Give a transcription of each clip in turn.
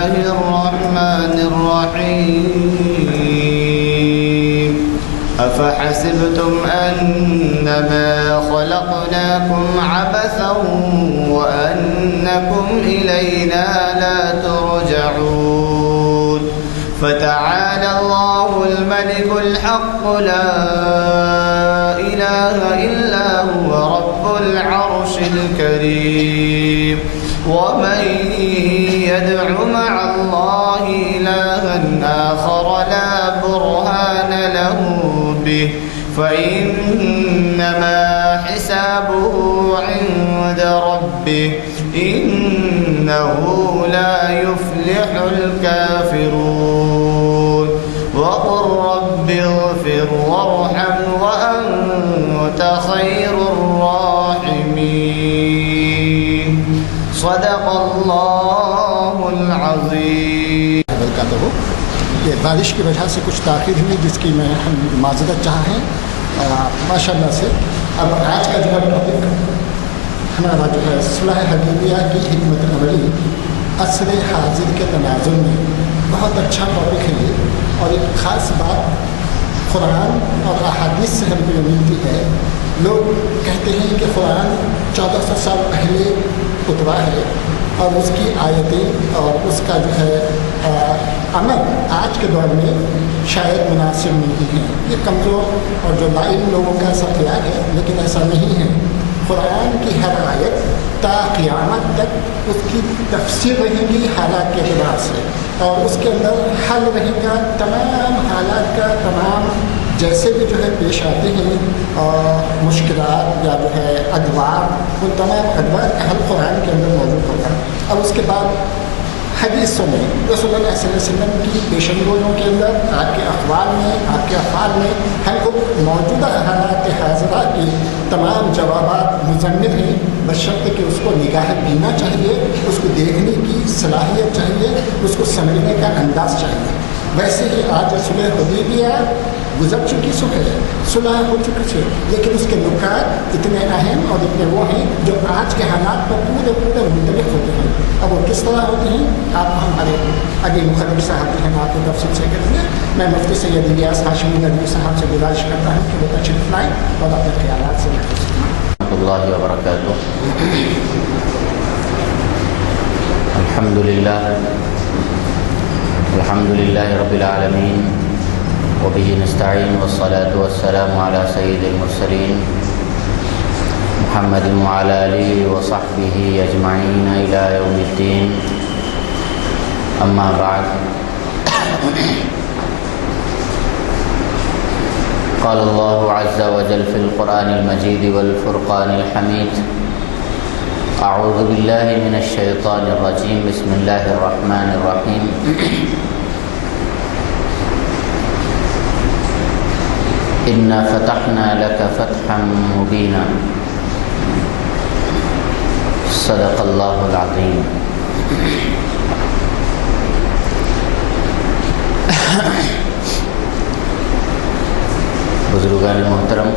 الله الرحمن الرحيم أفحسبتم أنما خلقناكم عبثا وأنكم إلينا لا ترجعون فتعالى الله الملك الحق لا إله إلا هو رب العرش الكريم ومن يدع مع الله إلها آخر لا برهان له به فإنما حسابه عند ربه إنه لا يفلح الكافرون وقل رب اغفر وارحم وأنت خير الراحمين صدق الله العظيم. یہ بارش کی وجہ سے کچھ تاخیر ہوئی جس کی میں ہم معذرت چاہیں ماشاءاللہ سے. اب آج کا جو ہے ٹاپک ہمارا جو ہے صلح حدیبیہ کی حکمت عملی عصر حاضر کے تناظر میں بہت اچھا ٹاپک ہے یہ. اور ایک خاص بات قرآن اور احادیث سے ہم کو ملتی ہے. لوگ کہتے ہیں کہ قرآن 1400 سال پہلے اترا ہے اور اس کی آیتیں اور اس کا جو ہے عمل آج کے دور میں شاید مناسب نہیں ہیں. یہ کمزور اور جو لائن لوگوں کا ایسا خیال ہے، لیکن ایسا نہیں ہے. قرآن کی ہر آیت تا قیامت تک اس کی تفسیر رہے گی حالات کے اعتبار سے، اور اس کے اندر حل رہے گا تمام حالات کا. تمام جیسے بھی جو ہے پیش آتے ہیں مشکلات یا جو ہے ادوار، ان تمام ادوار کا حل قرآن کے اندر موجود ہوگا. اور اس کے بعد حدیثوں میں رسول اللہ صلی اللہ علیہ وسلم کی پیشن گوئیوں کے اندر، آپ کے اخبار میں، آپ کے افعال میں ہم کو موجودہ حالات حاضرہ کے تمام جوابات مضمن ہیں، بشرط کہ اس کو نگاہ بینا چاہیے، اس کو دیکھنے کی صلاحیت چاہیے، اس کو سمجھنے کا انداز چاہیے. ویسے ہی آج صلح حدیبیہ گزر چکی صلح ہو چکی ہے، لیکن اس کے نکات اتنے اہم اور اتنے وہ ہیں جو آج کے حالات پر پورے مختلف ہوتے ہیں. اب وہ کس طرح ہوتے ہیں آپ ہمارے آگے مخرج صاحب جو ہیں آپ کو تفصیل سے کریں گے. میں مفتی سید الیاس ہاشمی ندوی صاحب سے گزارش کرتا ہوں کہ وہ تشریف لائیں اور اپنے خیالات سے ورحمۃ اللہ وبرکاتہ. الحمد للہ رب العالمین وبه نستعین والصلاة والسلام على سید المرسلین محمد وعلى آلہ وصحبہ اجمعین الی یوم الدین. اما بعد، قال اللہ عز وجل فی القرآن المجید والفرقان الحمید. اعوذ باللہ من الشیطان الرجیم. بسم اللہ الرحمن الرحیم. انا فتحنا لك فتحا مبینا صدق اللہ العظیم. بزرگان محترم،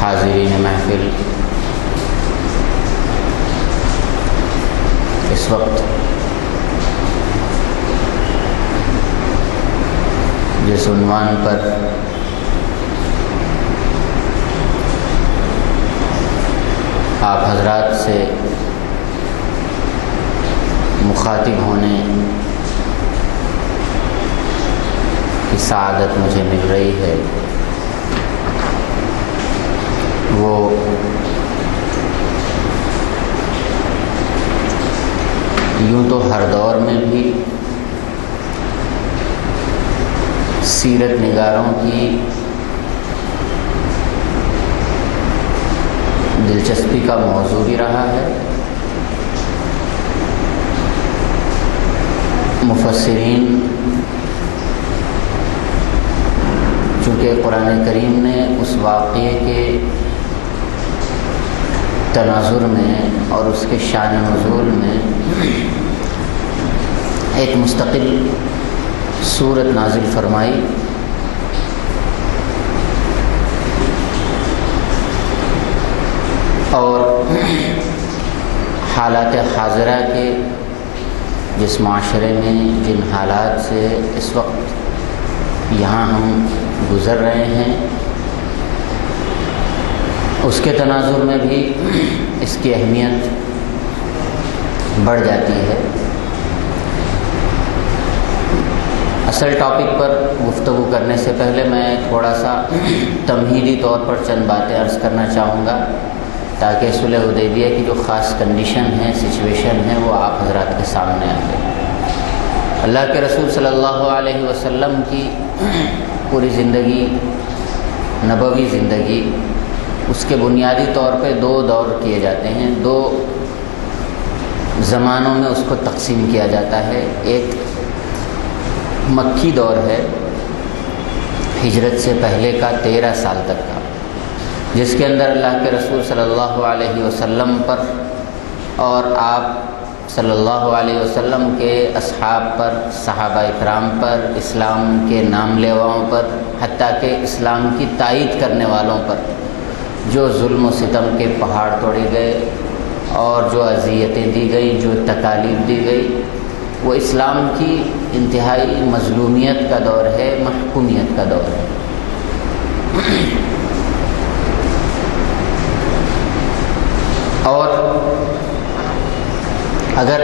حاضرین محفل، اس وقت جس عنوان پر آپ حضرات سے مخاطب ہونے کی سعادت مجھے مل رہی ہے، وہ یوں تو ہر دور میں بھی سیرت نگاروں کی دلچسپی کا موضوع بھی رہا ہے. مفسرین چونکہ قرآن کریم نے اس واقعے کے تناظر میں اور اس کے شان نزول میں ایک مستقل سورت نازل فرمائی، اور حالات حاضرہ کے جس معاشرے میں جن حالات سے اس وقت یہاں ہم گزر رہے ہیں اس کے تناظر میں بھی اس کی اہمیت بڑھ جاتی ہے۔ اصل ٹاپک پر گفتگو کرنے سے پہلے میں تھوڑا سا تمہیدی طور پر چند باتیں عرض کرنا چاہوں گا تاکہ صلح حدیبیہ کی جو خاص کنڈیشن ہے، سچویشن ہے، وہ آپ حضرات کے سامنے آ جائے۔ اللہ کے رسول صلی اللہ علیہ وسلم کی پوری زندگی، نبوی زندگی، اس کے بنیادی طور پہ دو دور کیے جاتے ہیں، دو زمانوں میں اس کو تقسیم کیا جاتا ہے۔ ایک مکی دور ہے، ہجرت سے پہلے کا 13 سال تک کا، جس کے اندر اللہ کے رسول صلی اللہ علیہ وسلم پر اور آپ صلی اللہ علیہ وسلم کے اصحاب پر، صحابہ اکرام پر، اسلام کے نام لیواؤں پر، حتیٰ کہ اسلام کی تائید کرنے والوں پر جو ظلم و ستم کے پہاڑ توڑے گئے اور جو اذیتیں دی گئیں، جو تکالیف دی گئی، وہ اسلام کی انتہائی مظلومیت کا دور ہے، محکومیت کا دور ہے۔ اور اگر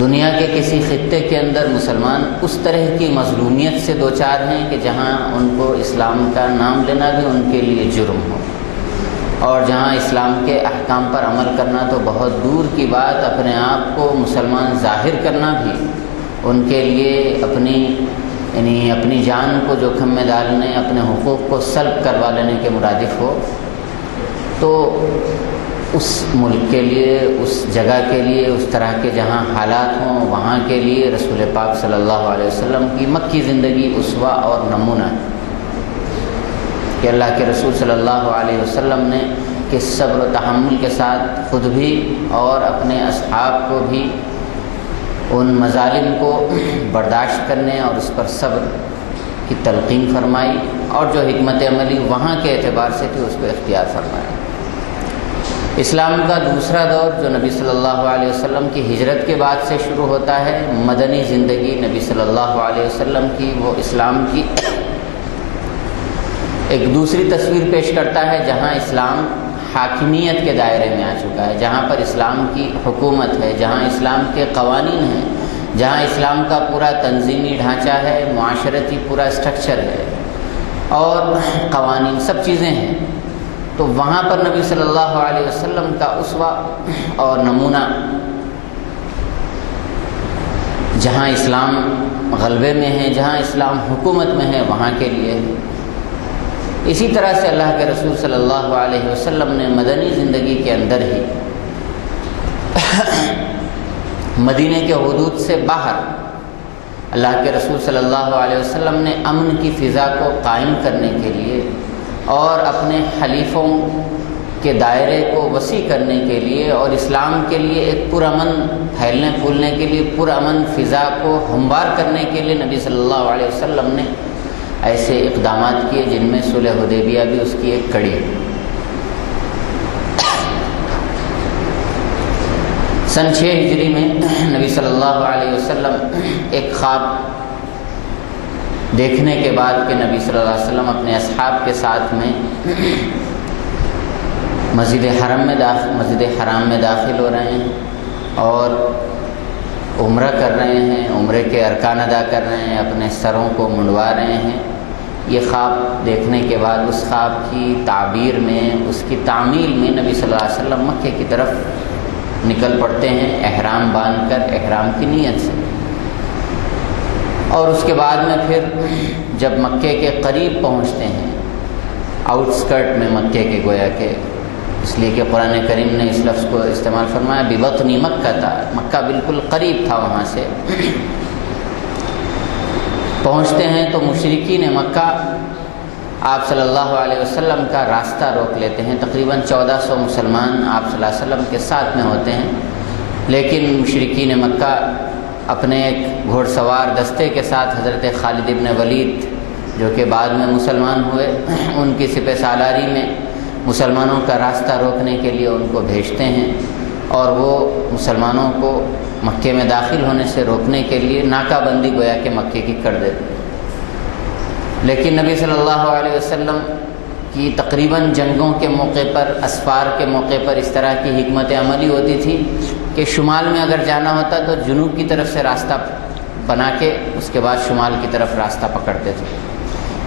دنیا کے کسی خطے کے اندر مسلمان اس طرح کی مظلومیت سے دوچار ہیں کہ جہاں ان کو اسلام کا نام لینا بھی ان کے لیے جرم ہو، اور جہاں اسلام کے احکام پر عمل کرنا تو بہت دور کی بات، اپنے آپ کو مسلمان ظاہر کرنا بھی ان کے لیے اپنی جان کو جوخم میں ڈالنے، اپنے حقوق کو سلب کروا لینے کے مرادف ہو، تو اس ملک کے لیے، اس جگہ کے لیے، اس طرح کے جہاں حالات ہوں وہاں کے لیے رسول پاک صلی اللہ علیہ وسلم کی مکی زندگی اسوہ اور نمونہ ہے کہ اللہ کے رسول صلی اللہ علیہ وسلم نے کس صبر و تحمل کے ساتھ خود بھی اور اپنے اصحاب کو بھی ان مظالم کو برداشت کرنے اور اس پر صبر کی تلقین فرمائی، اور جو حکمت عملی وہاں کے اعتبار سے تھی اس کو اختیار فرمایا۔ اسلام کا دوسرا دور جو نبی صلی اللہ علیہ وسلم کی ہجرت کے بعد سے شروع ہوتا ہے، مدنی زندگی نبی صلی اللہ علیہ وسلم کی، وہ اسلام کی ایک دوسری تصویر پیش کرتا ہے جہاں اسلام حاکمیت کے دائرے میں آ چکا ہے، جہاں پر اسلام کی حکومت ہے، جہاں اسلام کے قوانین ہیں، جہاں اسلام کا پورا تنظیمی ڈھانچہ ہے، معاشرتی پورا اسٹرکچر ہے اور قوانین سب چیزیں ہیں، تو وہاں پر نبی صلی اللہ علیہ وسلم کا اسوہ اور نمونہ، جہاں اسلام غلبے میں ہے، جہاں اسلام حکومت میں ہے، وہاں کے لیے ہے۔ اسی طرح سے اللہ کے رسول صلی اللہ علیہ وسلم نے مدنی زندگی کے اندر ہی مدینے کے حدود سے باہر اللہ کے رسول صلی اللہ علیہ وسلم نے امن کی فضا کو قائم کرنے کے لیے اور اپنے حلیفوں کے دائرے کو وسیع کرنے کے لیے اور اسلام کے لیے ایک پرامن پھیلنے پھولنے کے لیے، پرامن فضا کو ہموار کرنے کے لیے نبی صلی اللہ علیہ وسلم نے ایسے اقدامات کیے جن میں صلح حدیبیہ بھی اس کی ایک کڑی ہے۔ سن 6 ہجری میں نبی صلی اللہ علیہ وسلم ایک خواب دیکھنے کے بعد کہ نبی صلی اللہ علیہ وسلم اپنے اصحاب کے ساتھ میں مسجد حرام میں داخل ہو رہے ہیں اور عمرہ کر رہے ہیں، عمرے کے ارکان ادا کر رہے ہیں، اپنے سروں کو منڈوا رہے ہیں۔ یہ خواب دیکھنے کے بعد اس خواب کی تعبیر میں، اس کی تعمیل میں نبی صلی اللہ علیہ وسلم مکے کی طرف نکل پڑتے ہیں، احرام باندھ کر، احرام کی نیت سے، اور اس کے بعد میں پھر جب مکے کے قریب پہنچتے ہیں، آؤٹ اسکرٹ میں مکے کے گویا کہ، اس لیے کہ قرآن کریم نے اس لفظ کو استعمال فرمایا بِبَطْنِ مکہ تھا، مکہ بالکل قریب تھا، وہاں سے پہنچتے ہیں تو مشرکین مکہ آپ صلی اللہ علیہ وسلم کا راستہ روک لیتے ہیں۔ تقریباً 1400 مسلمان آپ صلی اللہ علیہ وسلم کے ساتھ میں ہوتے ہیں، لیکن مشرکین مکہ اپنے ایک گھوڑ سوار دستے کے ساتھ حضرت خالد ابن ولید جو کہ بعد میں مسلمان ہوئے، ان کی سپہ سالاری میں مسلمانوں کا راستہ روکنے کے لیے ان کو بھیجتے ہیں اور وہ مسلمانوں کو مکے میں داخل ہونے سے روکنے کے لیے ناکہ بندی گویا کہ مکے کی کر دیتے. لیکن نبی صلی اللہ علیہ وسلم کی تقریباً جنگوں کے موقع پر، اسفار کے موقع پر اس طرح کی حکمت عملی ہوتی تھی کہ شمال میں اگر جانا ہوتا تو جنوب کی طرف سے راستہ بنا کے اس کے بعد شمال کی طرف راستہ پکڑتے تھے،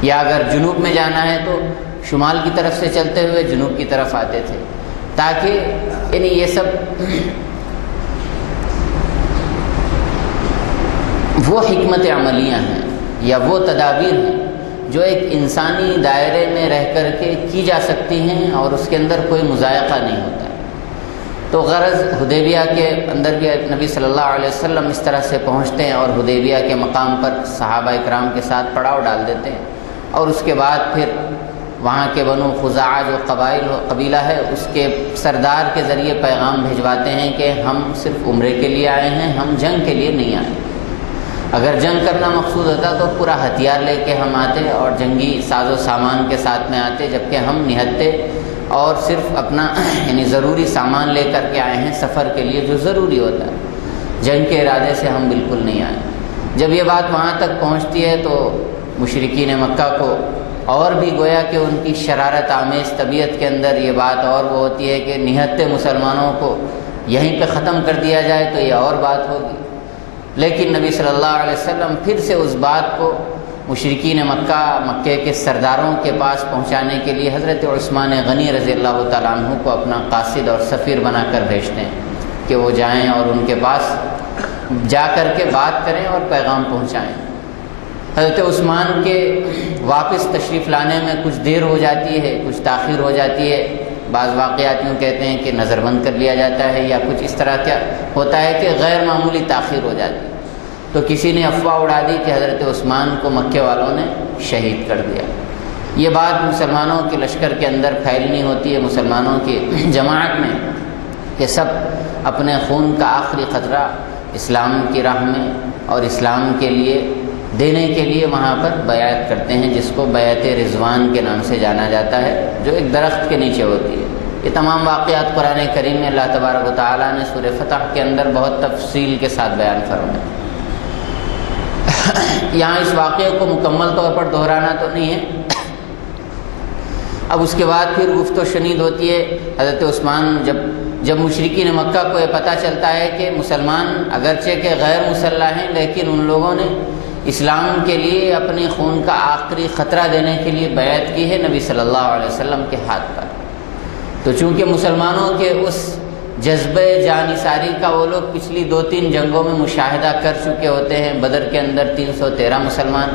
یا اگر جنوب میں جانا ہے تو شمال کی طرف سے چلتے ہوئے جنوب کی طرف آتے تھے، تاکہ یعنی یہ سب وہ حکمت عملیاں ہیں یا وہ تدابیر ہیں جو ایک انسانی دائرے میں رہ کر کے کی جا سکتی ہیں اور اس کے اندر کوئی مضائقہ نہیں ہوتا. تو غرض حدیبیہ کے اندر بھی نبی صلی اللہ علیہ وسلم اس طرح سے پہنچتے ہیں اور حدیبیہ کے مقام پر صحابہ اکرام کے ساتھ پڑاؤ ڈال دیتے ہیں، اور اس کے بعد پھر وہاں کے بنو خزاعہ جو قبیلہ ہے اس کے سردار کے ذریعے پیغام بھیجواتے ہیں کہ ہم صرف عمرے کے لیے آئے ہیں، ہم جنگ کے لیے نہیں آئے. اگر جنگ کرنا مقصود ہوتا تو پورا ہتھیار لے کے ہم آتے اور جنگی ساز و سامان کے ساتھ میں آتے، جبکہ ہم نہتے اور صرف اپنا یعنی ضروری سامان لے کر کے آئے ہیں سفر کے لیے جو ضروری ہوتا ہے. جنگ کے ارادے سے ہم بالکل نہیں آئے. جب یہ بات وہاں تک پہنچتی ہے تو مشرکین مکہ کو اور بھی گویا کہ ان کی شرارت آمیز طبیعت کے اندر یہ بات اور وہ ہوتی ہے کہ نہتے مسلمانوں کو یہیں پہ ختم کر دیا جائے تو یہ اور بات ہوگی. لیکن نبی صلی اللہ علیہ وسلم پھر سے اس بات کو مشرکین مکے کے سرداروں کے پاس پہنچانے کے لیے حضرت عثمان غنی رضی اللہ تعالیٰ عنہ کو اپنا قاصد اور سفیر بنا کر بھیجتے ہیں کہ وہ جائیں اور ان کے پاس جا کر کے بات کریں اور پیغام پہنچائیں. حضرت عثمان کے واپس تشریف لانے میں کچھ دیر ہو جاتی ہے، کچھ تاخیر ہو جاتی ہے. بعض واقعات یوں کہتے ہیں کہ نظر بند کر لیا جاتا ہے یا کچھ اس طرح کیا ہوتا ہے کہ غیر معمولی تاخیر ہو جاتی ہے. تو کسی نے افواہ اڑا دی کہ حضرت عثمان کو مکے والوں نے شہید کر دیا. یہ بات مسلمانوں کے لشکر کے اندر پھیلنی ہوتی ہے، مسلمانوں کی جماعت میں، کہ سب اپنے خون کا آخری قطرہ اسلام کی راہ میں اور اسلام کے لیے دینے کے لیے وہاں پر بیعت کرتے ہیں، جس کو بیعت رضوان کے نام سے جانا جاتا ہے، جو ایک درخت کے نیچے ہوتی ہے. یہ تمام واقعات قرآن کریم میں اللہ تبارک و تعالیٰ نے سورہ فتح کے اندر بہت تفصیل کے ساتھ بیان فرمایا. یہاں اس واقعے کو مکمل طور پر دہرانا تو نہیں ہے. اب اس کے بعد پھر گفت و شنید ہوتی ہے. حضرت عثمان جب مشرکین مکہ کو یہ پتہ چلتا ہے کہ مسلمان اگرچہ کہ غیر مسلح ہیں لیکن ان لوگوں نے اسلام کے لیے اپنے خون کا آخری خطرہ دینے کے لیے بیعت کی ہے نبی صلی اللہ علیہ وسلم کے ہاتھ پر، تو چونکہ مسلمانوں کے اس جذبہ جانثاری کا وہ لوگ پچھلی 2-3 جنگوں میں مشاہدہ کر چکے ہوتے ہیں. بدر کے اندر 313 مسلمان،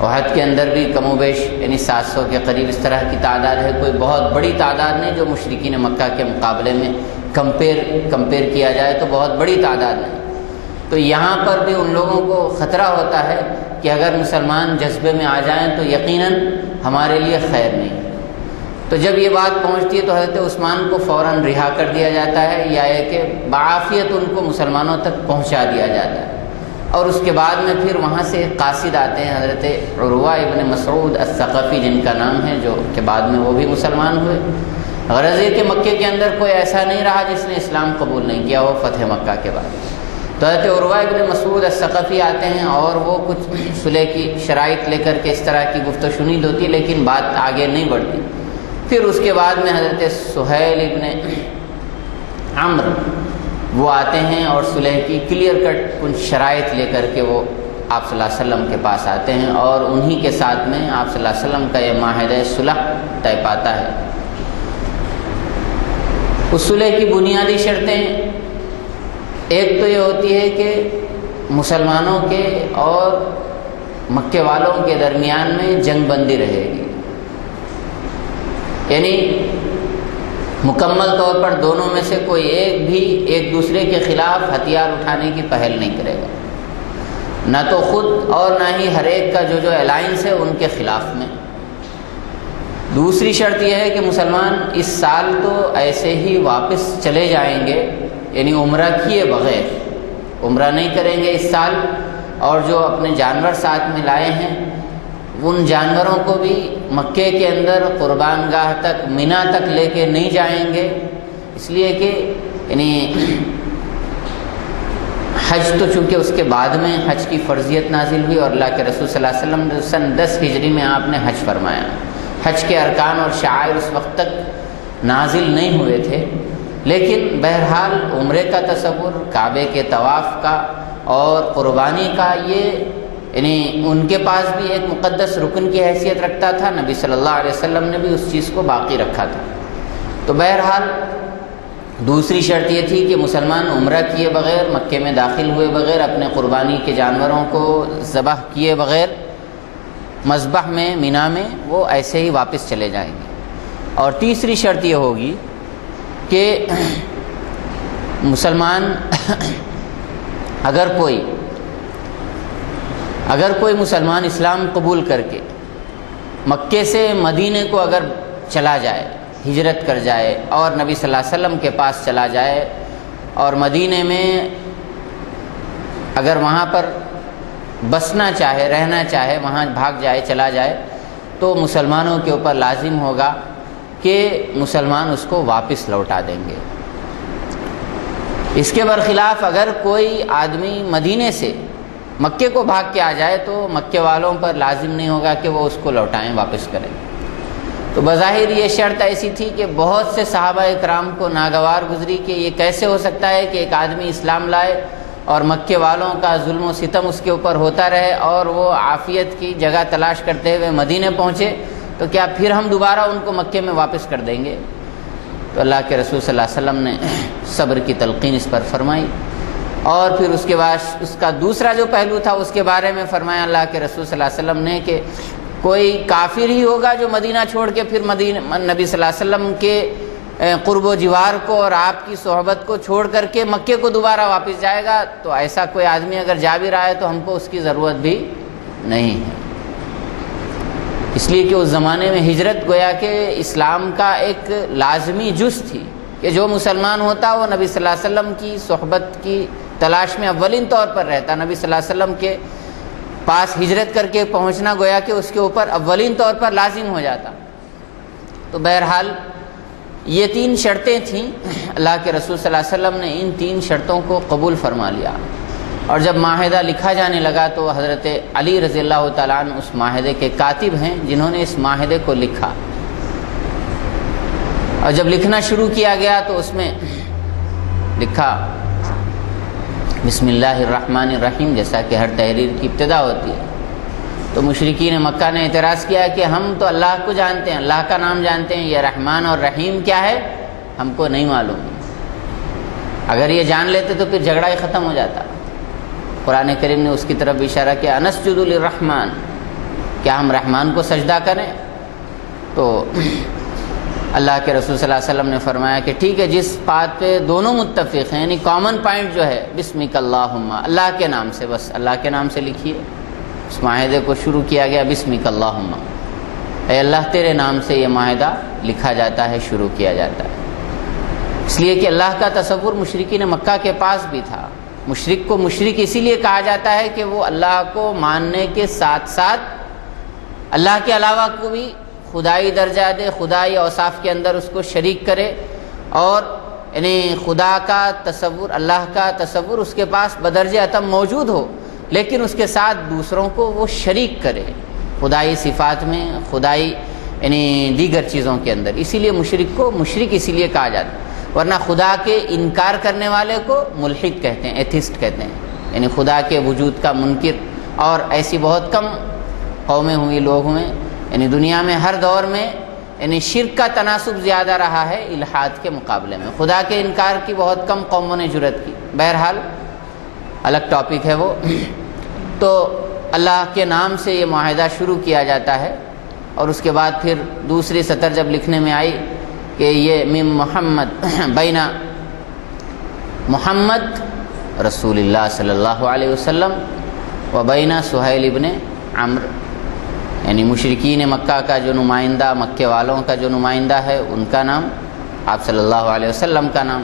احد کے اندر بھی کم و بیش یعنی 700 کے قریب اس طرح کی تعداد ہے. کوئی بہت بڑی تعداد نہیں جو مشرکین مکہ کے مقابلے میں کمپیر کیا جائے تو بہت بڑی تعداد نہیں. تو یہاں پر بھی ان لوگوں کو خطرہ ہوتا ہے کہ اگر مسلمان جذبے میں آ جائیں تو یقیناً ہمارے لیے خیر نہیں. تو جب یہ بات پہنچتی ہے تو حضرت عثمان کو فوراً رہا کر دیا جاتا ہے، یا یہ کہ بعافیت ان کو مسلمانوں تک پہنچا دیا جاتا ہے. اور اس کے بعد میں پھر وہاں سے قاصد آتے ہیں حضرت عروہ ابن مسعود الثقفی جن کا نام ہے، جو کہ بعد میں وہ بھی مسلمان ہوئے. غرض یہ کہ مکے کے اندر کوئی ایسا نہیں رہا جس نے اسلام قبول نہیں کیا ہو فتح مکہ کے بعد. تو حضرت عروہ ابن مسعود الثقفی آتے ہیں اور وہ کچھ صلح کی شرائط لے کر کے اس طرح کی گفت و شنید ہوتی، لیکن بات آگے نہیں بڑھتی. پھر اس کے بعد میں حضرت سہیل ابن عمرو وہ آتے ہیں اور صلح کی کلیئر کٹ کچھ شرائط لے کر کے وہ آپ صلی اللہ علیہ وسلم کے پاس آتے ہیں، اور انہی کے ساتھ میں آپ صلی اللہ علیہ وسلم کا یہ معاہدہ صلح طے پاتا ہے. اس صلح کی بنیادی شرطیں ایک تو یہ ہوتی ہے کہ مسلمانوں کے اور مکے والوں کے درمیان میں جنگ بندی رہے گی، یعنی مکمل طور پر دونوں میں سے کوئی ایک بھی ایک دوسرے کے خلاف ہتھیار اٹھانے کی پہل نہیں کرے گا، نہ تو خود اور نہ ہی ہر ایک کا جو الائنس ہے ان کے خلاف میں. دوسری شرط یہ ہے کہ مسلمان اس سال تو ایسے ہی واپس چلے جائیں گے، یعنی عمرہ کیے بغیر عمرہ نہیں کریں گے اس سال، اور جو اپنے جانور ساتھ میں لائے ہیں ان جانوروں کو بھی مکے کے اندر قربان گاہ تک، مینا تک لے کے نہیں جائیں گے، اس لیے کہ یعنی حج تو چونکہ اس کے بعد میں حج کی فرضیت نازل ہوئی، اور اللہ کے رسول صلی اللہ علیہ وسلم نے سن 10 ہجری میں آپ نے حج فرمایا. حج کے ارکان اور شعائر اس وقت تک نازل نہیں ہوئے تھے، لیکن بہرحال عمرے کا تصور، کعبے کے طواف کا اور قربانی کا، یہ یعنی ان کے پاس بھی ایک مقدس رکن کی حیثیت رکھتا تھا. نبی صلی اللہ علیہ وسلم نے بھی اس چیز کو باقی رکھا تھا. تو بہرحال دوسری شرط یہ تھی کہ مسلمان عمرہ کیے بغیر، مکے میں داخل ہوئے بغیر، اپنے قربانی کے جانوروں کو ذبح کیے بغیر مذبح میں مینا میں وہ ایسے ہی واپس چلے جائیں گے. اور تیسری شرط یہ ہوگی کہ مسلمان اگر کوئی مسلمان اسلام قبول کر کے مکے سے مدینے کو اگر چلا جائے، ہجرت کر جائے اور نبی صلی اللہ علیہ وسلم کے پاس چلا جائے، اور مدینے میں اگر وہاں پر بسنا چاہے، رہنا چاہے، وہاں بھاگ جائے، چلا جائے، تو مسلمانوں کے اوپر لازم ہوگا کہ مسلمان اس کو واپس لوٹا دیں گے. اس کے برخلاف اگر کوئی آدمی مدینے سے مکے کو بھاگ کے آ جائے تو مکے والوں پر لازم نہیں ہوگا کہ وہ اس کو لوٹائیں، واپس کریں. تو بظاہر یہ شرط ایسی تھی کہ بہت سے صحابہ اکرام کو ناگوار گزری کہ یہ کیسے ہو سکتا ہے کہ ایک آدمی اسلام لائے اور مکے والوں کا ظلم و ستم اس کے اوپر ہوتا رہے اور وہ عافیت کی جگہ تلاش کرتے ہوئے مدینے پہنچے، تو کیا پھر ہم دوبارہ ان کو مکے میں واپس کر دیں گے؟ تو اللہ کے رسول صلی اللہ علیہ وسلم نے صبر کی تلقین اس پر فرمائی. اور پھر اس کے بعد اس کا دوسرا جو پہلو تھا اس کے بارے میں فرمایا اللہ کے رسول صلی اللہ علیہ وسلم نے کہ کوئی کافر ہی ہوگا جو مدینہ چھوڑ کے پھر نبی صلی اللہ علیہ وسلم کے قرب و جوار کو اور آپ کی صحبت کو چھوڑ کر کے مکے کو دوبارہ واپس جائے گا. تو ایسا کوئی آدمی اگر جا بھی رہا ہے تو ہم کو اس کی ضرورت بھی نہیں ہے، اس لیے کہ اس زمانے میں ہجرت گویا کہ اسلام کا ایک لازمی جز تھی کہ جو مسلمان ہوتا وہ نبی صلی اللہ علیہ وسلم کی صحبت کی تلاش میں اولین طور پر رہتا. نبی صلی اللہ علیہ وسلم کے پاس ہجرت کر کے پہنچنا گویا کہ اس کے اوپر اولین طور پر لازم ہو جاتا. تو بہرحال یہ 3 شرطیں تھیں. اللہ کے رسول صلی اللہ علیہ وسلم نے ان 3 شرطوں کو قبول فرما لیا. اور جب معاہدہ لکھا جانے لگا تو حضرت علی رضی اللہ تعالیٰ عنہ اس معاہدے کے کاتب ہیں جنہوں نے اس معاہدے کو لکھا. اور جب لکھنا شروع کیا گیا تو اس میں لکھا بسم اللہ الرحمن الرحیم، جیسا کہ ہر تحریر کی ابتدا ہوتی ہے. تو مشرکین مکہ نے اعتراض کیا کہ ہم تو اللہ کو جانتے ہیں، اللہ کا نام جانتے ہیں، یہ رحمان اور رحیم کیا ہے ہم کو نہیں معلوم. اگر یہ جان لیتے تو پھر جھگڑا ہی ختم ہو جاتا. قرآن کریم نے اس کی طرف اشارہ کیا انسجد للرحمن، کیا ہم رحمان کو سجدہ کریں؟ تو اللہ کے رسول صلی اللہ علیہ وسلم نے فرمایا کہ ٹھیک ہے، جس بات پہ دونوں متفق ہیں، یعنی کامن پوائنٹ جو ہے بسمک اللہم، اللہ کے نام سے، بس اللہ کے نام سے لکھیے. اس معاہدے کو شروع کیا گیا بسمک اللہم، اے اللہ تیرے نام سے یہ معاہدہ لکھا جاتا ہے، شروع کیا جاتا ہے. اس لیے کہ اللہ کا تصور مشرکین مکہ کے پاس بھی تھا. مشرک کو مشرک اسی لیے کہا جاتا ہے کہ وہ اللہ کو ماننے کے ساتھ ساتھ اللہ کے علاوہ کو بھی خدائی درجہ دے، خدائی اوصاف کے اندر اس کو شریک کرے، اور یعنی خدا کا تصور، اللہ کا تصور اس کے پاس بدرجہ اتم موجود ہو، لیکن اس کے ساتھ دوسروں کو وہ شریک کرے خدائی صفات میں، خدائی یعنی دیگر چیزوں کے اندر. اسی لیے مشرک کو مشرک اسی لیے کہا جاتا ہے. ورنہ خدا کے انکار کرنے والے کو ملحد کہتے ہیں، ایتھسٹ کہتے ہیں، یعنی خدا کے وجود کا منکر. اور ایسی بہت کم قومیں ہوئی، لوگ ہوئے، یعنی دنیا میں ہر دور میں یعنی شرک کا تناسب زیادہ رہا ہے الحاد کے مقابلے میں. خدا کے انکار کی بہت کم قوموں نے جرأت کی. بہرحال الگ ٹاپک ہے وہ. تو اللہ کے نام سے یہ معاہدہ شروع کیا جاتا ہے. اور اس کے بعد پھر دوسری سطر جب لکھنے میں آئی کہ یہ من محمد بین محمد رسول اللہ صلی اللہ علیہ وسلم و بین سہیل ابن عمرو، یعنی مشرکین مکہ کا جو نمائندہ، مکے والوں کا جو نمائندہ ہے، ان کا نام، آپ صلی اللہ علیہ وسلم کا نام.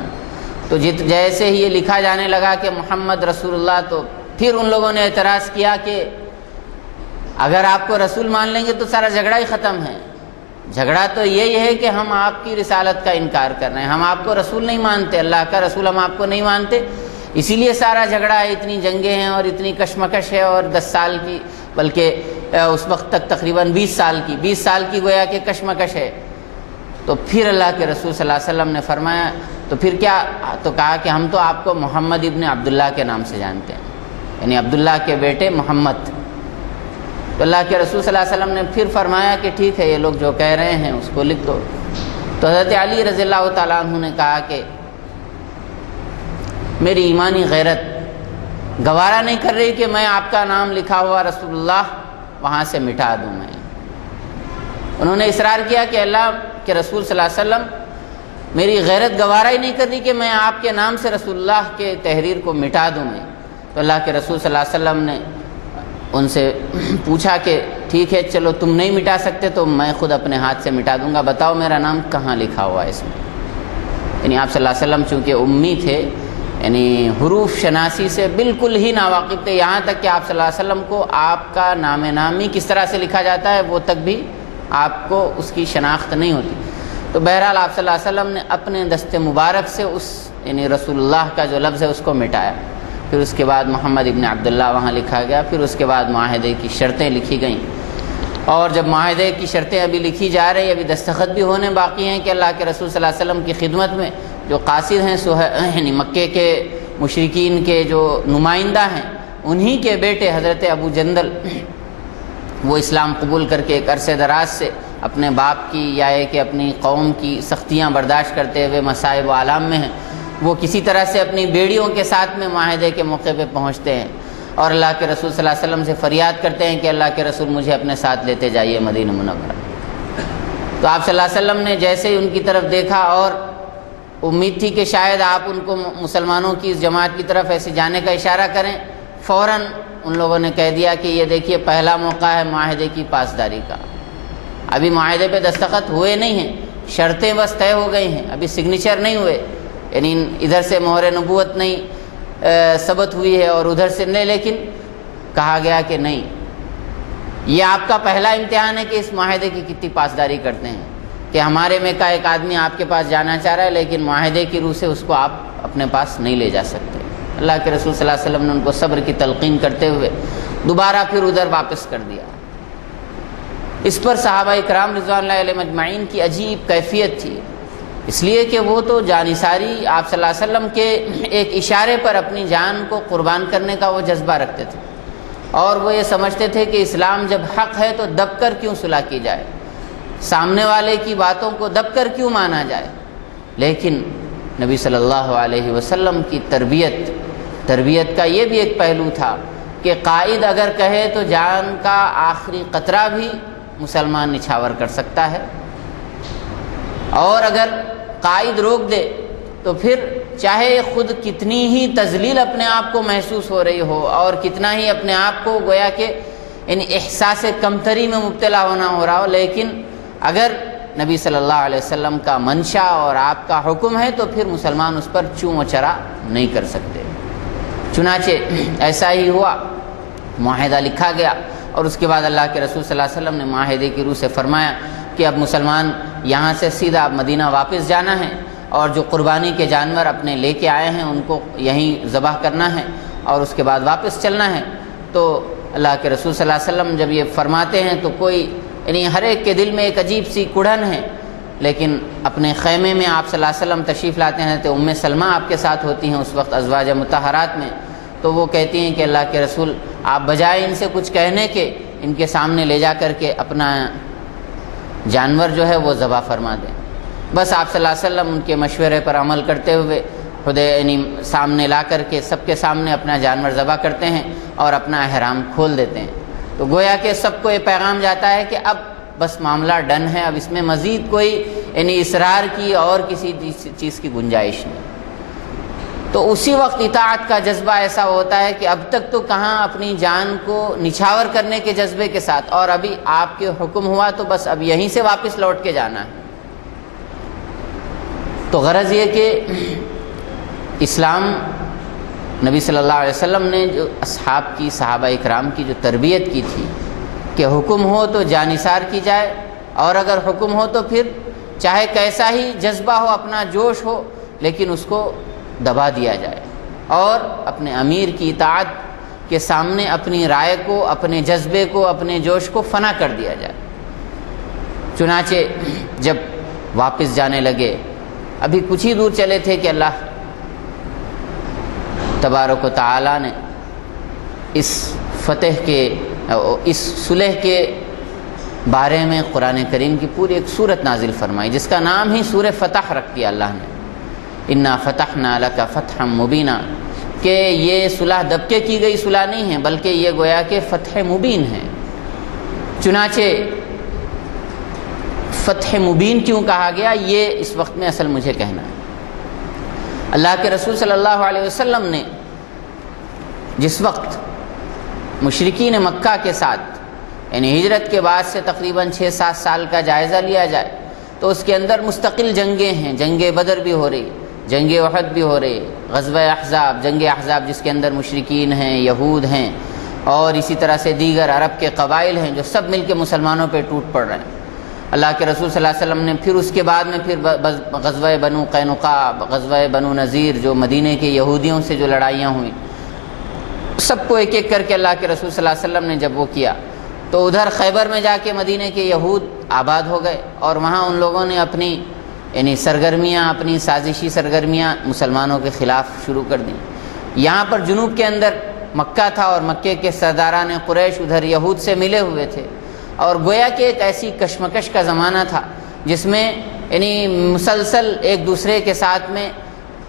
تو جیسے ہی یہ لکھا جانے لگا کہ محمد رسول اللہ، تو پھر ان لوگوں نے اعتراض کیا کہ اگر آپ کو رسول مان لیں گے تو سارا جھگڑا ہی ختم ہے. جھگڑا تو یہی ہے کہ ہم آپ کی رسالت کا انکار کر رہے ہیں، ہم آپ کو رسول نہیں مانتے، اللہ کا رسول ہم آپ کو نہیں مانتے، اسی لیے سارا جھگڑا ہے، اتنی جنگیں ہیں اور اتنی کشمکش ہے، اور 10 سال کی، بلکہ اس وقت تک تقریباً 20 سال کی گویا کہ کشمکش ہے۔ تو پھر اللہ کے رسول صلی اللہ علیہ وسلم نے فرمایا تو پھر کیا، تو کہا کہ ہم تو آپ کو محمد ابن عبداللہ کے نام سے جانتے ہیں، یعنی عبداللہ کے بیٹے محمد۔ تو اللہ کے رسول صلی اللہ علیہ وسلم نے پھر فرمایا کہ ٹھیک ہے، یہ لوگ جو کہہ رہے ہیں اس کو لکھ دو۔ تو حضرت علی رضی اللہ تعالیٰ عنہ نے کہا کہ میری ایمانی غیرت گوارا نہیں کر رہی کہ میں آپ کا نام لکھا ہوا رسول اللہ وہاں سے مٹا دوں۔ میں انہوں نے اصرار کیا کہ اللہ کے رسول صلی اللہ علیہ وسلم، میری غیرت گوارا ہی نہیں کر رہی کہ میں آپ کے نام سے رسول اللہ کے تحریر کو مٹا دوں میں۔ تو اللہ کے رسول صلی اللہ علیہ وسلم نے ان سے پوچھا کہ ٹھیک ہے چلو تم نہیں مٹا سکتے تو میں خود اپنے ہاتھ سے مٹا دوں گا، بتاؤ میرا نام کہاں لکھا ہوا ہے اس میں۔ یعنی آپ صلی اللہ علیہ وسلم چونکہ امی تھے، یعنی حروف شناسی سے بالکل ہی ناواقف تھے، یہاں تک کہ آپ صلی اللہ علیہ وسلم کو آپ کا نام نامی کس طرح سے لکھا جاتا ہے وہ تک بھی آپ کو اس کی شناخت نہیں ہوتی۔ تو بہرحال آپ صلی اللہ علیہ وسلم نے اپنے دست مبارک سے اس یعنی رسول اللہ کا جو لفظ ہے اس کو مٹایا۔ پھر اس کے بعد محمد ابن عبداللہ وہاں لکھا گیا، پھر اس کے بعد معاہدے کی شرطیں لکھی گئیں، اور جب معاہدے کی شرطیں ابھی لکھی جا رہی، ابھی دستخط بھی ہونے باقی ہیں کہ اللہ کے رسول صلی اللہ علیہ وسلم کی خدمت میں جو قاصد ہیں یعنی مکے کے مشرکین کے جو نمائندہ ہیں، انہی کے بیٹے حضرت ابو جندل، وہ اسلام قبول کر کے ایک عرصے دراز سے اپنے باپ کی یا کہ اپنی قوم کی سختیاں برداشت کرتے ہوئے مصائب و آلام میں ہیں، وہ کسی طرح سے اپنی بیڑیوں کے ساتھ میں معاہدے کے موقع پہ پہنچتے ہیں اور اللہ کے رسول صلی اللہ علیہ وسلم سے فریاد کرتے ہیں کہ اللہ کے رسول مجھے اپنے ساتھ لیتے جائیے مدینہ منورہ۔ تو آپ صلی اللہ علیہ وسلم نے جیسے ہی ان کی طرف دیکھا، اور امید تھی کہ شاید آپ ان کو مسلمانوں کی اس جماعت کی طرف ایسے جانے کا اشارہ کریں، فوراً ان لوگوں نے کہہ دیا کہ یہ دیکھیے پہلا موقع ہے معاہدے کی پاسداری کا، ابھی معاہدے پہ دستخط ہوئے نہیں ہیں، شرطیں بس طے ہو گئی ہیں، ابھی سگنیچر نہیں ہوئے، یعنی ادھر سے مہر نبوت نہیں ثبت ہوئی ہے اور ادھر سے نہیں، لیکن کہا گیا کہ نہیں، یہ آپ کا پہلا امتحان ہے کہ اس معاہدے کی کتنی پاسداری کرتے ہیں، کہ ہمارے میں کا ایک آدمی آپ کے پاس جانا چاہ رہا ہے لیکن معاہدے کی روح سے اس کو آپ اپنے پاس نہیں لے جا سکتے۔ اللہ کے رسول صلی اللہ علیہ وسلم نے ان کو صبر کی تلقین کرتے ہوئے دوبارہ پھر ادھر واپس کر دیا۔ اس پر صحابہ اکرام رضوان اللہ علیہم اجمعین کی عجیب کیفیت تھی، اس لیے کہ وہ تو جانثاری آپ صلی اللہ علیہ وسلم کے ایک اشارے پر اپنی جان کو قربان کرنے کا وہ جذبہ رکھتے تھے، اور وہ یہ سمجھتے تھے کہ اسلام جب حق ہے تو دب کر کیوں صلح کی جائے، سامنے والے کی باتوں کو دب کر کیوں مانا جائے۔ لیکن نبی صلی اللہ علیہ وسلم کی تربیت کا یہ بھی ایک پہلو تھا کہ قائد اگر کہے تو جان کا آخری قطرہ بھی مسلمان نچھاور کر سکتا ہے، اور اگر قائد روک دے تو پھر چاہے خود کتنی ہی تذلیل اپنے آپ کو محسوس ہو رہی ہو اور کتنا ہی اپنے آپ کو گویا کہ ان احساس کمتری میں مبتلا ہونا ہو رہا ہو، لیکن اگر نبی صلی اللہ علیہ وسلم کا منشا اور آپ کا حکم ہے تو پھر مسلمان اس پر چوں و چرا نہیں کر سکتے۔ چنانچہ ایسا ہی ہوا، معاہدہ لکھا گیا، اور اس کے بعد اللہ کے رسول صلی اللہ علیہ وسلم نے معاہدے کی روح سے فرمایا کہ اب مسلمان یہاں سے سیدھا مدینہ واپس جانا ہے، اور جو قربانی کے جانور اپنے لے کے آئے ہیں ان کو یہیں ذبح کرنا ہے اور اس کے بعد واپس چلنا ہے۔ تو اللہ کے رسول صلی اللہ علیہ وسلم جب یہ فرماتے ہیں تو کوئی یعنی ہر ایک کے دل میں ایک عجیب سی کڑھن ہے، لیکن اپنے خیمے میں آپ صلی اللہ علیہ وسلم تشریف لاتے ہیں تو ام سلمہ آپ کے ساتھ ہوتی ہیں اس وقت ازواج مطہرات میں، تو وہ کہتی ہیں کہ اللہ کے رسول آپ بجائے ان سے کچھ کہنے کے ان کے سامنے لے جا کر کے اپنا جانور جو ہے وہ ذبح فرما دیں۔ بس آپ صلی اللہ علیہ وسلم ان کے مشورے پر عمل کرتے ہوئے خود یعنی سامنے لا کر کے سب کے سامنے اپنا جانور ذبح کرتے ہیں اور اپنا احرام کھول دیتے ہیں۔ تو گویا کہ سب کو یہ پیغام جاتا ہے کہ اب بس معاملہ ڈن ہے، اب اس میں مزید کوئی یعنی اصرار کی اور کسی چیز کی گنجائش نہیں۔ تو اسی وقت اطاعت کا جذبہ ایسا ہوتا ہے کہ اب تک تو کہاں اپنی جان کو نچھاور کرنے کے جذبے کے ساتھ، اور ابھی آپ کے حکم ہوا تو بس اب یہیں سے واپس لوٹ کے جانا ہے۔ تو غرض یہ کہ اسلام نبی صلی اللہ علیہ وسلم نے جو اصحاب کی صحابہ اکرام کی جو تربیت کی تھی کہ حکم ہو تو جانثار کی جائے اور اگر حکم ہو تو پھر چاہے کیسا ہی جذبہ ہو، اپنا جوش ہو، لیکن اس کو دبا دیا جائے اور اپنے امیر کی اطاعت کے سامنے اپنی رائے کو، اپنے جذبے کو، اپنے جوش کو فنا کر دیا جائے۔ چنانچہ جب واپس جانے لگے، ابھی کچھ ہی دور چلے تھے کہ اللہ تبارک و تعالی نے اس فتح کے، اس صلح کے بارے میں قرآن کریم کی پوری ایک سورت نازل فرمائی، جس کا نام ہی سورہ فتح رکھ دیا اللہ نے، انا فتحنا لک فتحا مبینا، کہ یہ صلح دبکے کی گئی صلح نہیں ہے، بلکہ یہ گویا کہ فتح مبین ہے۔ چنانچہ فتح مبین کیوں کہا گیا، یہ اس وقت میں اصل مجھے کہنا ہے۔ اللہ کے رسول صلی اللہ علیہ وسلم نے جس وقت مشرکین مکہ کے ساتھ، یعنی ہجرت کے بعد سے تقریباً 6-7 سال کا جائزہ لیا جائے تو اس کے اندر مستقل جنگیں ہیں، جنگ بدر بھی ہو رہی، جنگ احد بھی ہو رہی، غزوہ احزاب، جنگ احزاب جس کے اندر مشرکین ہیں، یہود ہیں، اور اسی طرح سے دیگر عرب کے قبائل ہیں جو سب مل کے مسلمانوں پہ ٹوٹ پڑ رہے ہیں۔ اللہ کے رسول صلی اللہ علیہ وسلم نے پھر اس کے بعد میں پھر غزوہ بنو قینقاع، غزوہ بنو نذیر، جو مدینے کے یہودیوں سے جو لڑائیاں ہوئیں، سب کو ایک ایک کر کے اللہ کے رسول صلی اللہ علیہ وسلم نے جب وہ کیا تو ادھر خیبر میں جا کے مدینے کے یہود آباد ہو گئے، اور وہاں ان لوگوں نے اپنی یعنی سرگرمیاں، اپنی سازشی سرگرمیاں مسلمانوں کے خلاف شروع کر دیں۔ یہاں پر جنوب کے اندر مکہ تھا اور مکے کے سرداران قریش ادھر یہود سے ملے ہوئے تھے، اور گویا کہ ایک ایسی کشمکش کا زمانہ تھا جس میں یعنی مسلسل ایک دوسرے کے ساتھ میں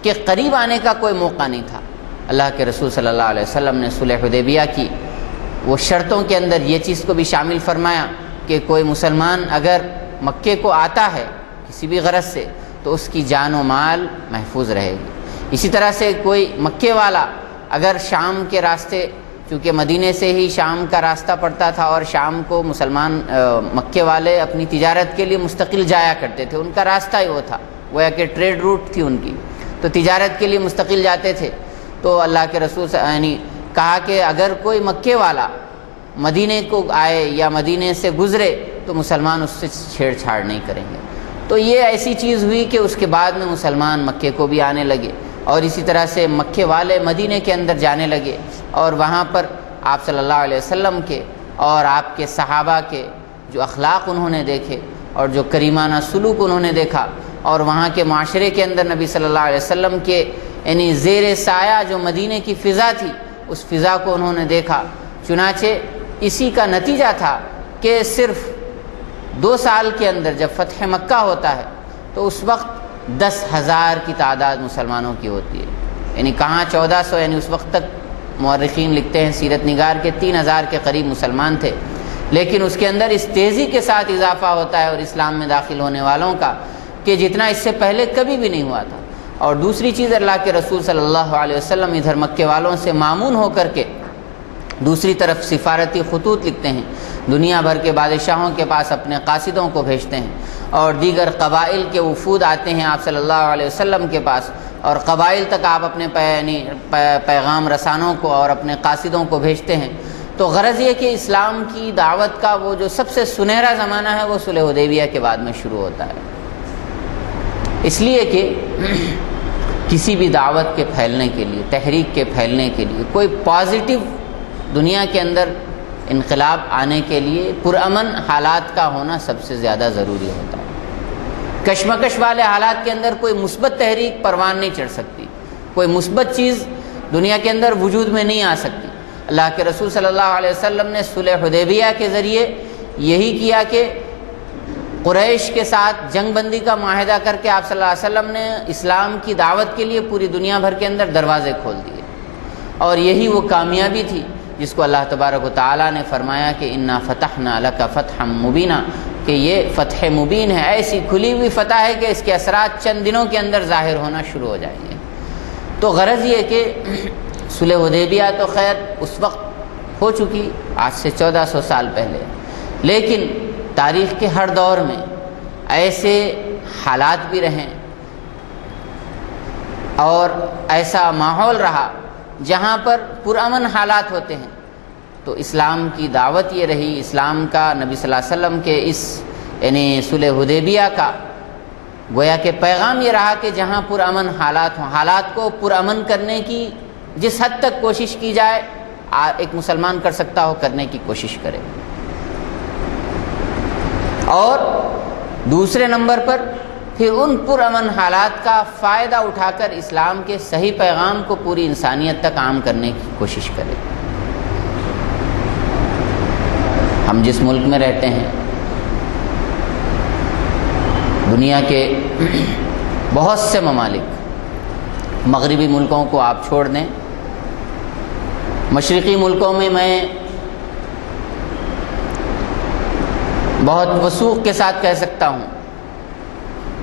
کہ قریب آنے کا کوئی موقع نہیں تھا۔ اللہ کے رسول صلی اللہ علیہ وسلم نے صلح حدیبیہ کی وہ شرطوں کے اندر یہ چیز کو بھی شامل فرمایا کہ کوئی مسلمان اگر مکے کو آتا ہے کسی بھی غرض سے تو اس کی جان و مال محفوظ رہے گی۔ اسی طرح سے کوئی مکے والا اگر شام کے راستے، چونکہ مدینے سے ہی شام کا راستہ پڑتا تھا اور شام کو مسلمان مکے والے اپنی تجارت کے لیے مستقل جایا کرتے تھے، ان کا راستہ ہی وہ تھا، گویا کہ ٹریڈ روٹ تھی ان کی، تو تجارت کے لیے مستقل جاتے تھے۔ تو اللہ کے رسول یعنی کہا کہ اگر کوئی مکے والا مدینے کو آئے یا مدینے سے گزرے تو مسلمان اس سے چھیڑ چھاڑ نہیں کریں گے۔ تو یہ ایسی چیز ہوئی کہ اس کے بعد میں مسلمان مکے کو بھی آنے لگے، اور اسی طرح سے مکے والے مدینے کے اندر جانے لگے، اور وہاں پر آپ صلی اللہ علیہ وسلم کے اور آپ کے صحابہ کے جو اخلاق انہوں نے دیکھے اور جو کریمانہ سلوک انہوں نے دیکھا، اور وہاں کے معاشرے کے اندر نبی صلی اللہ علیہ وسلم کے یعنی زیر سایہ جو مدینے کی فضا تھی، اس فضا کو انہوں نے دیکھا۔ چنانچہ اسی کا نتیجہ تھا کہ صرف 2 سال کے اندر جب فتح مکہ ہوتا ہے تو اس وقت 10,000 کی تعداد مسلمانوں کی ہوتی ہے، یعنی کہاں 1400، یعنی اس وقت تک مورخین لکھتے ہیں سیرت نگار کے 3,000 کے قریب مسلمان تھے، لیکن اس کے اندر اس تیزی کے ساتھ اضافہ ہوتا ہے اور اسلام میں داخل ہونے والوں کا کہ جتنا اس سے پہلے کبھی بھی نہیں ہوا تھا۔ اور دوسری چیز، اللہ کے رسول صلی اللہ علیہ وسلم ادھر مکے والوں سے مامون ہو کر کے دوسری طرف سفارتی خطوط لکھتے ہیں، دنیا بھر کے بادشاہوں کے پاس اپنے قاصدوں کو بھیجتے ہیں، اور دیگر قبائل کے وفود آتے ہیں آپ صلی اللہ علیہ وسلم کے پاس، اور قبائل تک آپ اپنے پیغام رسانوں کو اور اپنے قاصدوں کو بھیجتے ہیں۔ تو غرض یہ کہ اسلام کی دعوت کا وہ جو سب سے سنہرا زمانہ ہے وہ صلح حدیبیہ کے بعد میں شروع ہوتا ہے، اس لیے کہ کسی بھی دعوت کے پھیلنے کے لیے، تحریک کے پھیلنے کے لیے، کوئی پازیٹیو دنیا کے اندر انقلاب آنے کے لیے پرامن حالات کا ہونا سب سے زیادہ ضروری ہوتا ہے۔ کشمکش والے حالات کے اندر کوئی مثبت تحریک پروان نہیں چڑھ سکتی، کوئی مثبت چیز دنیا کے اندر وجود میں نہیں آ سکتی۔ اللہ کے رسول صلی اللہ علیہ وسلم نے صلح حدیبیہ کے ذریعے یہی کیا کہ قریش کے ساتھ جنگ بندی کا معاہدہ کر کے آپ صلی اللہ علیہ وسلم نے اسلام کی دعوت کے لیے پوری دنیا بھر کے اندر دروازے کھول دیے، اور یہی وہ کامیابی تھی جس کو اللہ تبارک و تعالیٰ نے فرمایا کہ انا فتحنا لک فتحا مبینا، کہ یہ فتح مبین ہے، ایسی کھلی ہوئی فتح ہے کہ اس کے اثرات چند دنوں کے اندر ظاہر ہونا شروع ہو جائیں گے۔ تو غرض یہ کہ صلح حدیبیہ تو خیر اس وقت ہو چکی، آج سے 1400 سال پہلے، لیکن تاریخ کے ہر دور میں ایسے حالات بھی رہیں اور ایسا ماحول رہا جہاں پر پرامن حالات ہوتے ہیں، تو اسلام کی دعوت یہ رہی، اسلام کا نبی صلی اللہ علیہ وسلم کے اس یعنی صلح حدیبیہ کا گویا کہ پیغام یہ رہا کہ جہاں پرامن حالات ہوں، حالات کو پرامن کرنے کی جس حد تک کوشش کی جائے ایک مسلمان کر سکتا ہو کرنے کی کوشش کرے، اور دوسرے نمبر پر پھر ان پرامن حالات کا فائدہ اٹھا کر اسلام کے صحیح پیغام کو پوری انسانیت تک عام کرنے کی کوشش کرے۔ ہم جس ملک میں رہتے ہیں، دنیا کے بہت سے ممالک، مغربی ملکوں کو آپ چھوڑ دیں، مشرقی ملکوں میں بہت وثوق کے ساتھ کہہ سکتا ہوں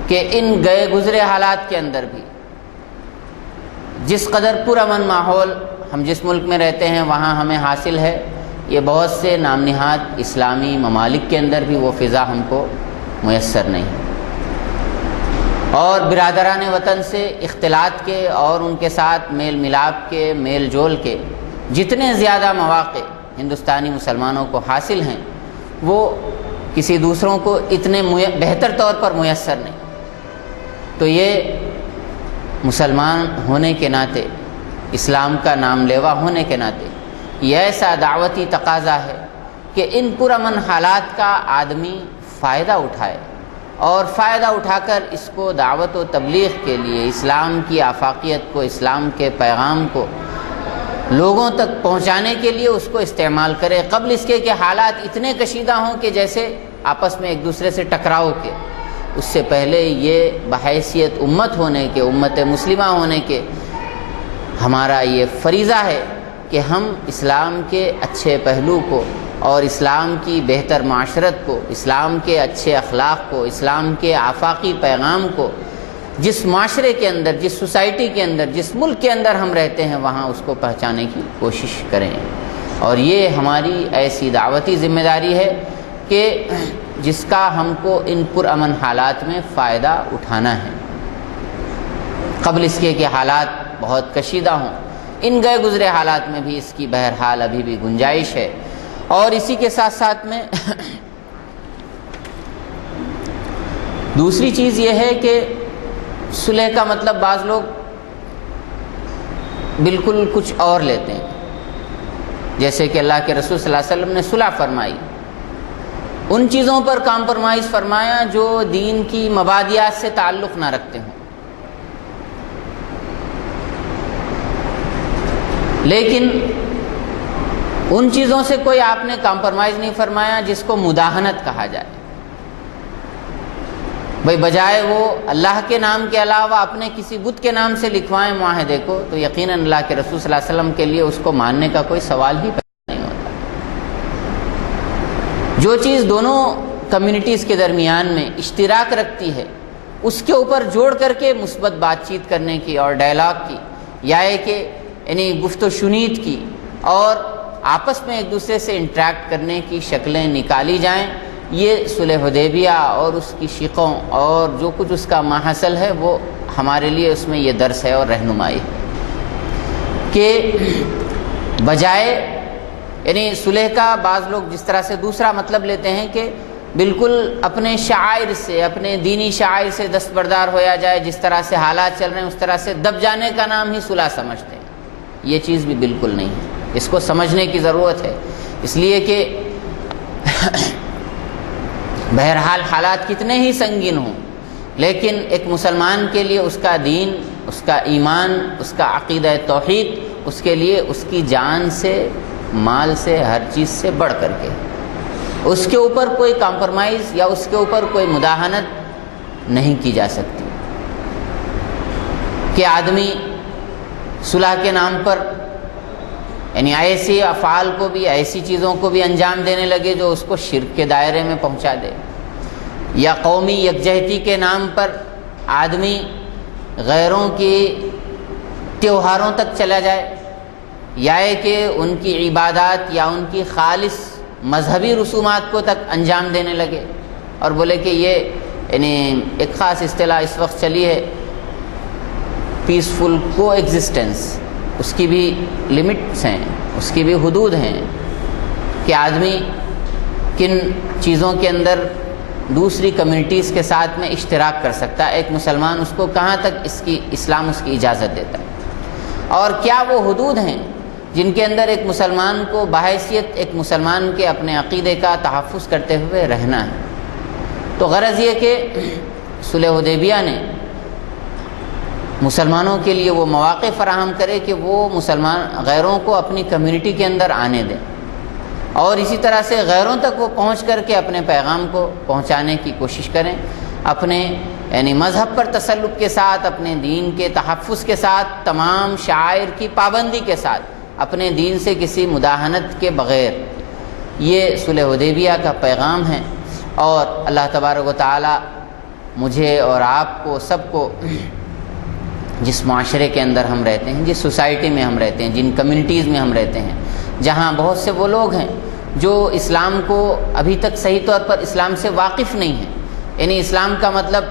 کہ ان گئے گزرے حالات کے اندر بھی جس قدر پرامن ماحول ہم جس ملک میں رہتے ہیں وہاں ہمیں حاصل ہے، یہ بہت سے نام نہاد اسلامی ممالک کے اندر بھی وہ فضا ہم کو میسر نہیں، اور برادران وطن سے اختلاط کے اور ان کے ساتھ میل ملاپ کے، میل جول کے جتنے زیادہ مواقع ہندوستانی مسلمانوں کو حاصل ہیں وہ کسی دوسروں کو اتنے بہتر طور پر میسر نہیں۔ تو یہ مسلمان ہونے کے ناطے، اسلام کا نام لیوا ہونے کے ناطے یہ ایسا دعوتی تقاضا ہے کہ ان پرامن حالات کا آدمی فائدہ اٹھائے، اور فائدہ اٹھا کر اس کو دعوت و تبلیغ کے لیے، اسلام کی آفاقیت کو، اسلام کے پیغام کو لوگوں تک پہنچانے کے لیے اس کو استعمال کرے، قبل اس کے کہ حالات اتنے کشیدہ ہوں کہ جیسے آپس میں ایک دوسرے سے ٹکراؤ کے۔ اس سے پہلے یہ بحیثیت امت ہونے کے، امت مسلمہ ہونے کے، ہمارا یہ فریضہ ہے کہ ہم اسلام کے اچھے پہلو کو اور اسلام کی بہتر معاشرت کو، اسلام کے اچھے اخلاق کو، اسلام کے آفاقی پیغام کو جس معاشرے کے اندر، جس سوسائٹی کے اندر، جس ملک کے اندر ہم رہتے ہیں وہاں اس کو پہنچانے کی کوشش کریں۔ اور یہ ہماری ایسی دعوتی ذمہ داری ہے کہ جس کا ہم کو ان پرامن حالات میں فائدہ اٹھانا ہے، قبل اس کے کہ حالات بہت کشیدہ ہوں۔ ان گئے گزرے حالات میں بھی اس کی بہرحال ابھی بھی گنجائش ہے۔ اور اسی کے ساتھ ساتھ میں دوسری چیز یہ ہے کہ صلح کا مطلب بعض لوگ بالکل کچھ اور لیتے ہیں، جیسے کہ اللہ کے رسول صلی اللہ علیہ وسلم نے صلح فرمائی، ان چیزوں پر کمپرومائز فرمایا جو دین کی مبادیات سے تعلق نہ رکھتے ہوں، لیکن ان چیزوں سے کوئی آپ نے کمپرومائز نہیں فرمایا جس کو مداہنت کہا جائے۔ بھئی بجائے وہ اللہ کے نام کے علاوہ اپنے کسی بت کے نام سے لکھوائیں معاہدے کو، تو یقیناً اللہ کے رسول صلی اللہ علیہ وسلم کے لیے اس کو ماننے کا کوئی سوال ہی پیدا نہیں ہوتا۔ جو چیز دونوں کمیونٹیز کے درمیان میں اشتراک رکھتی ہے اس کے اوپر جوڑ کر کے مثبت بات چیت کرنے کی اور ڈائلاگ کی، یا کہ یعنی گفت و شنید کی اور آپس میں ایک دوسرے سے انٹریکٹ کرنے کی شکلیں نکالی جائیں، یہ صلح حدیبیہ اور اس کی شقوں اور جو کچھ اس کا ماحصل ہے وہ ہمارے لیے اس میں یہ درس ہے اور رہنمائی ہے کہ بجائے یعنی صلح کا بعض لوگ جس طرح سے دوسرا مطلب لیتے ہیں کہ بالکل اپنے شعائر سے، اپنے دینی شعائر سے دستبردار ہویا جائے، جس طرح سے حالات چل رہے ہیں اس طرح سے دب جانے کا نام ہی صلح سمجھتے ہیں۔ یہ چیز بھی بالکل نہیں ہے، اس کو سمجھنے کی ضرورت ہے، اس لیے کہ بہرحال حالات کتنے ہی سنگین ہوں لیکن ایک مسلمان کے لیے اس کا دین، اس کا ایمان، اس کا عقیدہ توحید اس کے لیے اس کی جان سے، مال سے، ہر چیز سے بڑھ کر کے، اس کے اوپر کوئی کمپرومائز یا اس کے اوپر کوئی مداہنت نہیں کی جا سکتی کہ آدمی صلح کے نام پر یعنی ایسے افعال کو بھی، ایسی چیزوں کو بھی انجام دینے لگے جو اس کو شرک کے دائرے میں پہنچا دے، یا قومی یکجہتی کے نام پر آدمی غیروں کی تہواروں تک چلا جائے، یا کہ ان کی عبادات یا ان کی خالص مذہبی رسومات کو تک انجام دینے لگے اور بولے کہ یہ یعنی ایک خاص اصطلاح اس وقت چلی ہے پیسفل کو ایگزسٹنس، اس کی بھی لمٹس ہیں، اس کی بھی حدود ہیں کہ آدمی کن چیزوں کے اندر دوسری کمیونٹیز کے ساتھ میں اشتراک کر سکتا ہے، ایک مسلمان اس کو کہاں تک اسلام اس کی اجازت دیتا ہے، اور کیا وہ حدود ہیں جن کے اندر ایک مسلمان کو بحیثیت ایک مسلمان کے اپنے عقیدے کا تحفظ کرتے ہوئے رہنا ہے۔ تو غرض یہ کہ صلح حدیبیہ نے مسلمانوں کے لیے وہ مواقع فراہم کرے کہ وہ مسلمان غیروں کو اپنی کمیونٹی کے اندر آنے دیں، اور اسی طرح سے غیروں تک وہ پہنچ کر کے اپنے پیغام کو پہنچانے کی کوشش کریں، اپنے یعنی مذہب پر تسلط کے ساتھ، اپنے دین کے تحفظ کے ساتھ، تمام شعائر کی پابندی کے ساتھ، اپنے دین سے کسی مداہنت کے بغیر۔ یہ صلح حدیبیہ کا پیغام ہے، اور اللہ تبارک و تعالی مجھے اور آپ کو سب کو جس معاشرے کے اندر ہم رہتے ہیں، جس سوسائٹی میں ہم رہتے ہیں، جن کمیونٹیز میں ہم رہتے ہیں، جہاں بہت سے وہ لوگ ہیں جو اسلام کو ابھی تک صحیح طور پر اسلام سے واقف نہیں ہیں، یعنی اسلام کا مطلب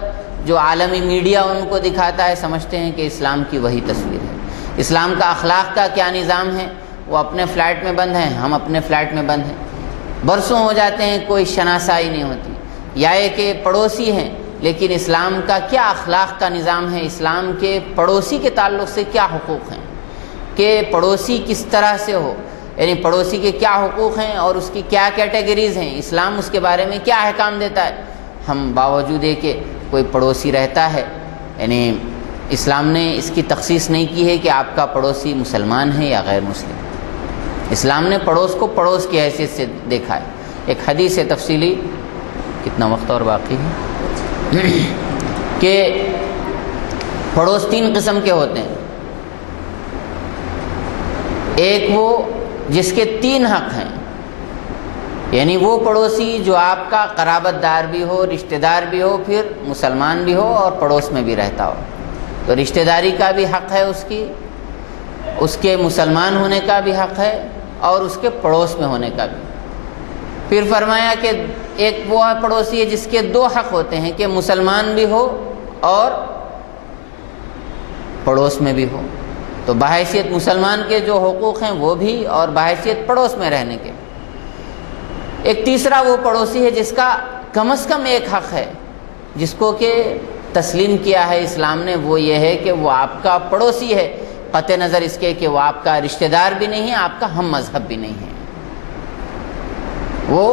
جو عالمی میڈیا ان کو دکھاتا ہے، سمجھتے ہیں کہ اسلام کی وہی تصویر ہے۔ اسلام کا اخلاق کا کیا نظام ہے؟ وہ اپنے فلیٹ میں بند ہیں، ہم اپنے فلیٹ میں بند ہیں، برسوں ہو جاتے ہیں، کوئی شناسائی نہیں ہوتی، یا یہ کہ پڑوسی ہیں، لیکن اسلام کا کیا اخلاق کا نظام ہے؟ اسلام کے پڑوسی کے تعلق سے کیا حقوق ہیں کہ پڑوسی کس طرح سے ہو، یعنی پڑوسی کے کیا حقوق ہیں اور اس کی کیا کیٹیگریز ہیں، اسلام اس کے بارے میں کیا احکام دیتا ہے؟ ہم باوجود ہے کہ کوئی پڑوسی رہتا ہے، یعنی اسلام نے اس کی تخصیص نہیں کی ہے کہ آپ کا پڑوسی مسلمان ہے یا غیر مسلم۔ اسلام نے پڑوس کو پڑوس کی حیثیت سے دیکھا ہے۔ ایک حدیث ہے تفصیلی، کتنا وقت اور باقی ہے، کہ پڑوس 3 قسم کے ہوتے ہیں۔ ایک وہ جس کے 3 حق ہیں، یعنی وہ پڑوسی جو آپ کا قرابت دار بھی ہو، رشتہ دار بھی ہو، پھر مسلمان بھی ہو اور پڑوس میں بھی رہتا ہو، تو رشتہ داری کا بھی حق ہے اس کے مسلمان ہونے کا بھی حق ہے، اور اس کے پڑوس میں ہونے کا بھی۔ پھر فرمایا کہ ایک وہ پڑوسی ہے جس کے 2 حق ہوتے ہیں کہ مسلمان بھی ہو اور پڑوس میں بھی ہو، تو بحیثیت مسلمان کے جو حقوق ہیں وہ بھی، اور بحیثیت پڑوس میں رہنے کے۔ ایک تیسرا وہ پڑوسی ہے جس کا کم از کم ایک حق ہے، جس کو کہ تسلیم کیا ہے اسلام نے، وہ یہ ہے کہ وہ آپ کا پڑوسی ہے، قطع نظر اس کے کہ وہ آپ کا رشتہ دار بھی نہیں ہے، آپ کا ہم مذہب بھی نہیں ہے، وہ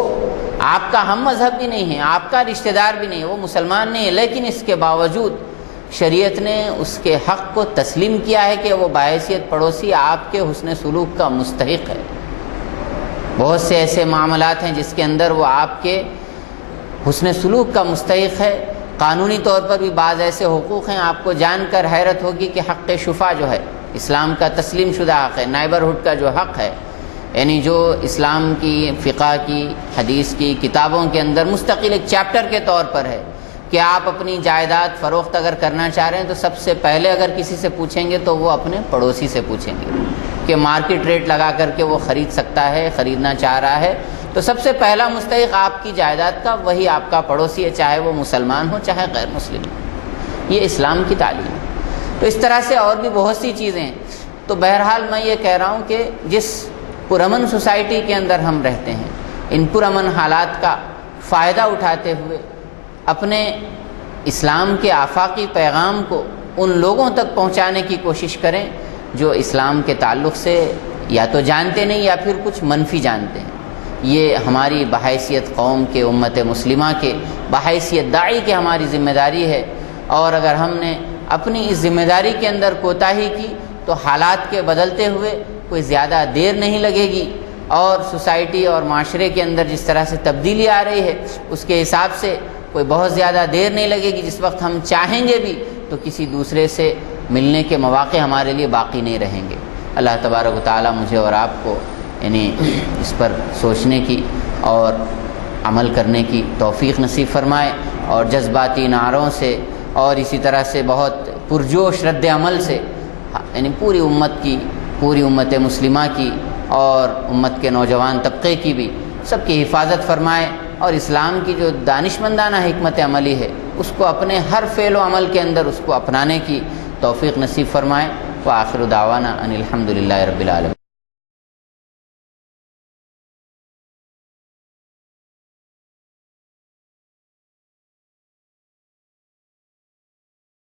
آپ کا ہم مذہب بھی نہیں ہے، آپ کا رشتہ دار بھی نہیں ہے، وہ مسلمان نہیں ہے، لیکن اس کے باوجود شریعت نے اس کے حق کو تسلیم کیا ہے کہ وہ بحیثیت پڑوسی آپ کے حسن سلوک کا مستحق ہے۔ بہت سے ایسے معاملات ہیں جس کے اندر وہ آپ کے حسن سلوک کا مستحق ہے۔ قانونی طور پر بھی بعض ایسے حقوق ہیں، آپ کو جان کر حیرت ہوگی کہ حق شفا جو ہے اسلام کا تسلیم شدہ حق ہے، نائبرہڈ کا جو حق ہے، یعنی جو اسلام کی فقہ کی حدیث کی کتابوں کے اندر مستقل ایک چیپٹر کے طور پر ہے کہ آپ اپنی جائیداد فروخت اگر کرنا چاہ رہے ہیں تو سب سے پہلے اگر کسی سے پوچھیں گے تو وہ اپنے پڑوسی سے پوچھیں گے کہ مارکیٹ ریٹ لگا کر کے وہ خرید سکتا ہے، خریدنا چاہ رہا ہے، تو سب سے پہلا مستحق آپ کی جائیداد کا وہی آپ کا پڑوسی ہے، چاہے وہ مسلمان ہو چاہے غیر مسلم ہو۔ یہ اسلام کی تعلیم ہے۔ تو اس طرح سے اور بھی بہت سی چیزیں ہیں۔ تو بہرحال میں یہ کہہ رہا ہوں کہ جس پرامن سوسائٹی کے اندر ہم رہتے ہیں، ان پرامن حالات کا فائدہ اٹھاتے ہوئے اپنے اسلام کے آفاقی پیغام کو ان لوگوں تک پہنچانے کی کوشش کریں جو اسلام کے تعلق سے یا تو جانتے نہیں یا پھر کچھ منفی جانتے ہیں۔ یہ ہماری بحیثیت قوم کے، امت مسلمہ کے، بحیثیت داعی کے ہماری ذمہ داری ہے، اور اگر ہم نے اپنی اس ذمہ داری کے اندر کوتاہی کی تو حالات کے بدلتے ہوئے کوئی زیادہ دیر نہیں لگے گی، اور سوسائٹی اور معاشرے کے اندر جس طرح سے تبدیلی آ رہی ہے اس کے حساب سے کوئی بہت زیادہ دیر نہیں لگے گی، جس وقت ہم چاہیں گے بھی تو کسی دوسرے سے ملنے کے مواقع ہمارے لیے باقی نہیں رہیں گے۔ اللہ تبارک و تعالی مجھے اور آپ کو یعنی اس پر سوچنے کی اور عمل کرنے کی توفیق نصیب فرمائے، اور جذباتی نعروں سے اور اسی طرح سے بہت پرجوش رد عمل سے یعنی پوری امت کی، پوری امت مسلمہ کی اور امت کے نوجوان طبقے کی بھی سب کی حفاظت فرمائے، اور اسلام کی جو دانشمندانہ حکمت عملی ہے اس کو اپنے ہر فعل و عمل کے اندر اس کو اپنانے کی توفیق نصیب فرمائے۔ وآخر دعوانا ان الحمد للہ رب العالمین۔